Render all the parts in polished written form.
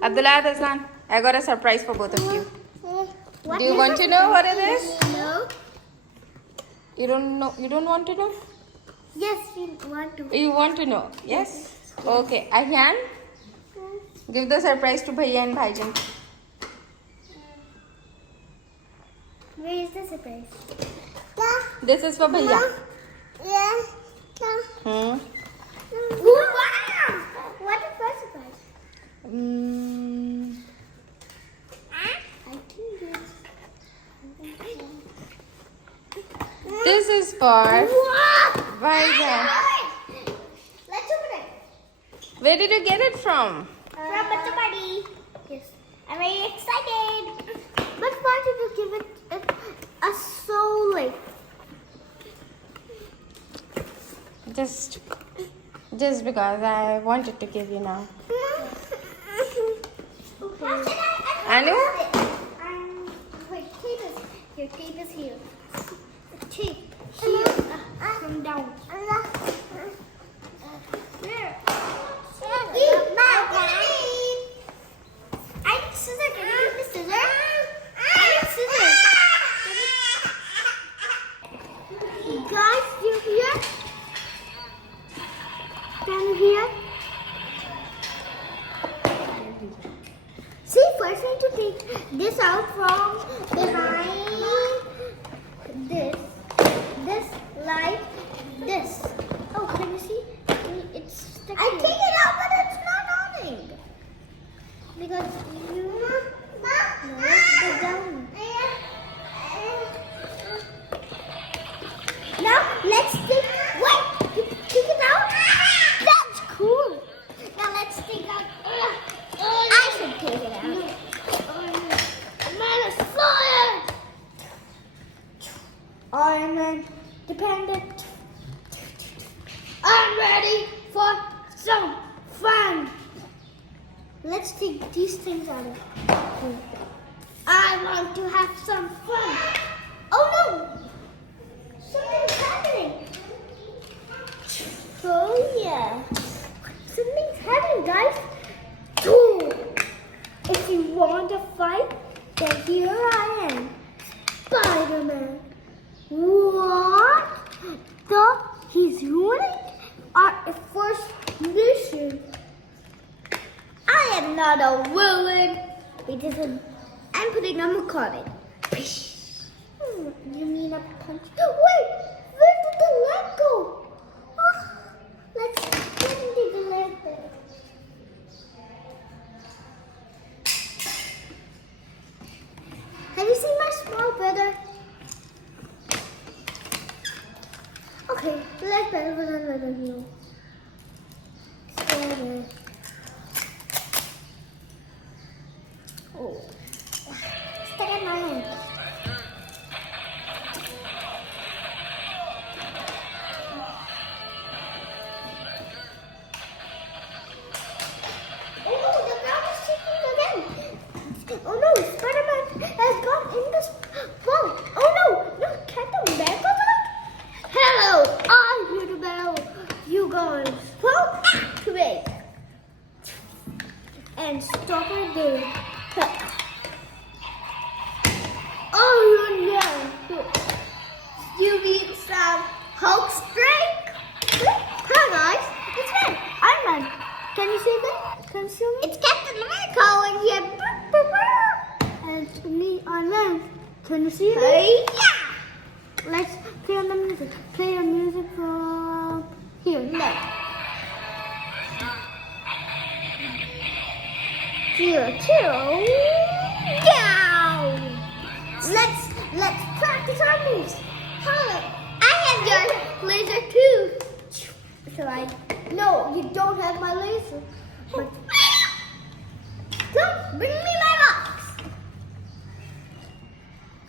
Abdul Ahad and Azlan, I got a surprise for both of you. What Do you is want the to know what it surprise? is? No. You don't know? You don't want to know? Yes, we want to. You want to know? Yes? Okay. Ahyan, give the surprise to Bhaiya and Bhaijan. Where is the surprise? This is for Bhaiya. Yeah. Hmm. Wow! What is the surprise? Mm, I think it's... this is for Bhaijan. Let's open it. Where did you get it from? From Bachcha Party. Yes. I'm very excited. But why did you give it a so like? Just because I wanted to give you now. Okay. Anu? Wait, tape is here. Tape is here. Tape here from down. There. I need scissors. Can you give me scissors? I need scissors. Guys, you hear? Can you hear? See, first I need to take this out from behind this like this. Oh, can you see? It's stuck. I take it out, but it's not on. Because you it's down. Now let's take. Wait, you take it out. That's cool. Now let's take out. I should take it out. Man is fire. I'm independent. I'm ready for some fun. Let's take these things out of here. I want to have some fun. Oh no! Something's happening. Oh yeah. Something's happening, guys. If you want to fight, then here I am. Spider-Man. What? He's ruining our first mission. I am not a villain. It isn't. I'm putting a mark on it. You mean a punch? Wait, where did the leg go? Oh, let's get into the leg there. Have you seen my small brother? Okay, the leg better was another heel. So, oh, stuck in my hand. Oh no, the ground is shaking again. Oh no, Spider-Man has gone in this ball. Oh no, no, Captain America out? Hello, I hear the bell. You guys, well, activate. And stop it there. Oh no! You need some Hulk strike? Hi guys, it's me, Iron Man. Can you see me? Can you see me? It's Captain America and here. And it's me, Iron Man. Can you see me? Hey, yeah! Let's play on the music. Play the music from here. No. Chill. Down. Let's practice our moves. Hello. I have your laser too. Shall I? No, you don't have my laser. But don't bring me my box.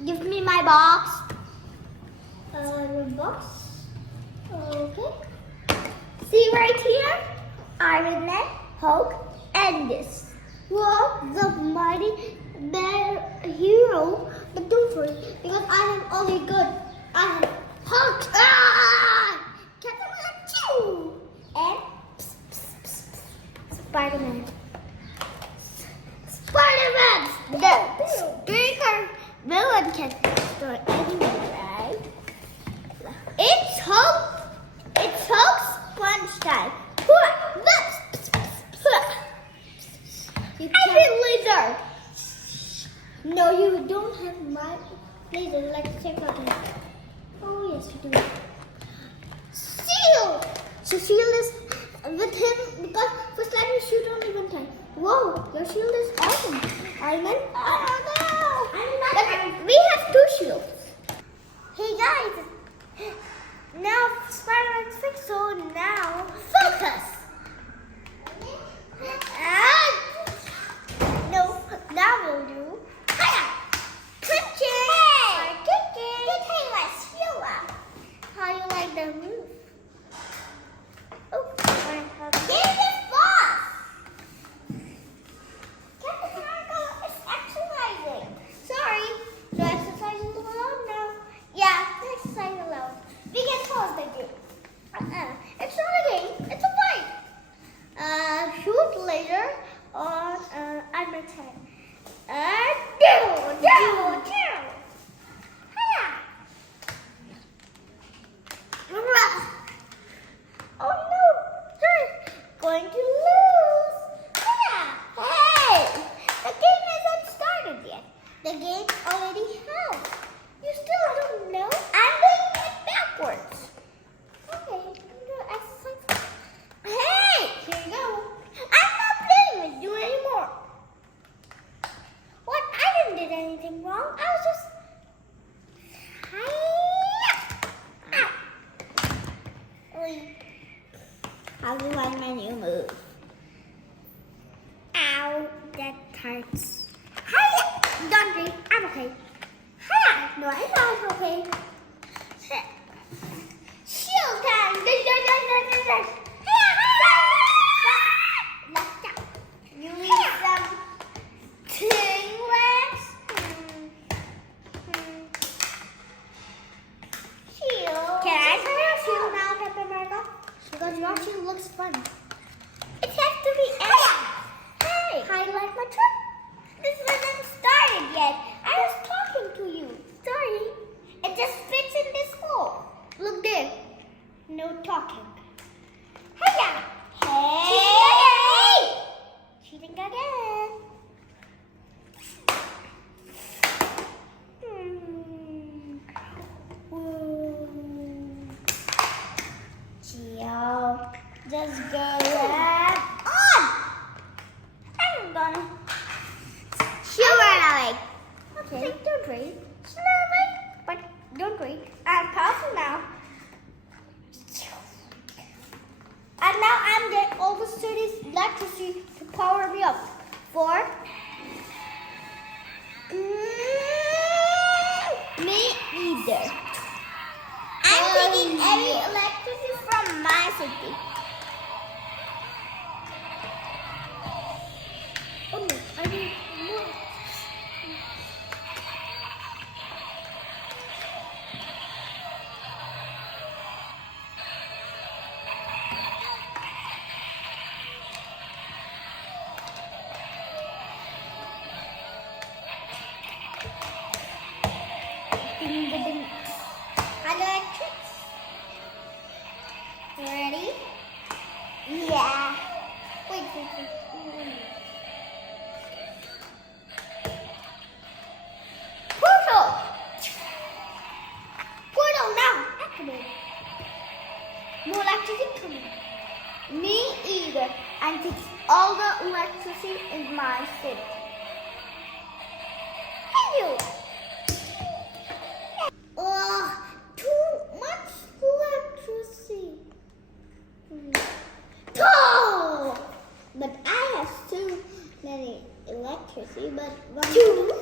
Give me my box. The box. Okay. See right here? Iron Man, Hulk, and this. Well, the mighty bear hero, but don't worry, because I am only good. I have Hulk, Captain America, and Spider-Man. time. You can't laser. No, you don't have my laser. Let's check out it. Oh yes, you do. Shield. So shield is with him because first time you shoot only one time. Whoa, your shield is awesome. Iron. Oh no. But we have two shields. Hey guys. Now Spider-Man's fixed, so now focus. No, now we'll do kicking. How do you like the move? Oh, game is boss. Captain Marco is exercising. Sorry, so exercising alone now. Yeah, exercise alone. We can pause the game. It's not a game, it's a fight. Shoot later on Armor 10. Oh no! Going to lose! Hey! The game hasn't started yet. The game already has. You still don't know? I'm doing it backwards. Okay, do exercise. Hey! Here you go. I'm not playing with you anymore. What? I didn't do anything wrong. I was just... How do I menu move? Ow, that hurts. Hiya! Don't worry, I'm okay. Hiya! No, I'm not okay. Shield time! Let's go. You need some tinglegs? Shield. Can I try your shield now, Captain Marco? Because your shield looks fun. It has to be added. Hey! How do you like my trick? This wasn't started yet. I was talking to you. Sorry. It just fits in this hole. Look there. No talking. Hiya! Hey! Cheating again. Gio, just go on. I'm gonna. She'll run away. Okay, don't worry. She'll run away, but don't worry. I'm powerful now. And now I'm getting all the city's electricity to power me up. For me either. I'm taking every electricity from my city. Oh no, I need more. Ding, ding, ding. Electric. Ready? Yeah. Wait. Portal! Portal now! Activate. No electricity coming. Me either. And take all the electricity in my city. Thank you! Too much electricity. Oh! But I have too many electricity, but too